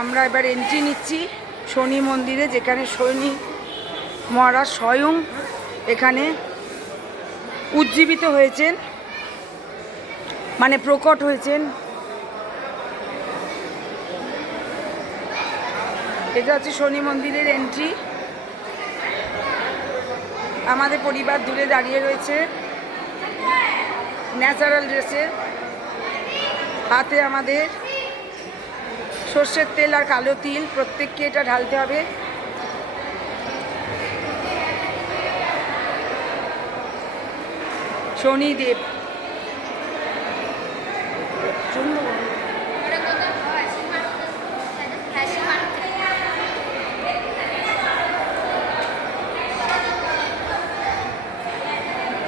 আমরা এবার এন্ট্রি নিচ্ছি শনি মন্দিরে, যেখানে শনি মহারাজ স্বয়ং এখানে উজ্জীবিত হয়েছেন, মানে প্রকট হয়েছেন। এটা হচ্ছে শনি মন্দিরের এন্ট্রি। আমাদের পরিবার দূরে দাঁড়িয়ে রয়েছে ন্যাচারাল ড্রেসে, হাতে আমাদের সর্ষের তেল আর কালো তিল, প্রত্যেককে এটা ঢালতে হবে। শনিদেব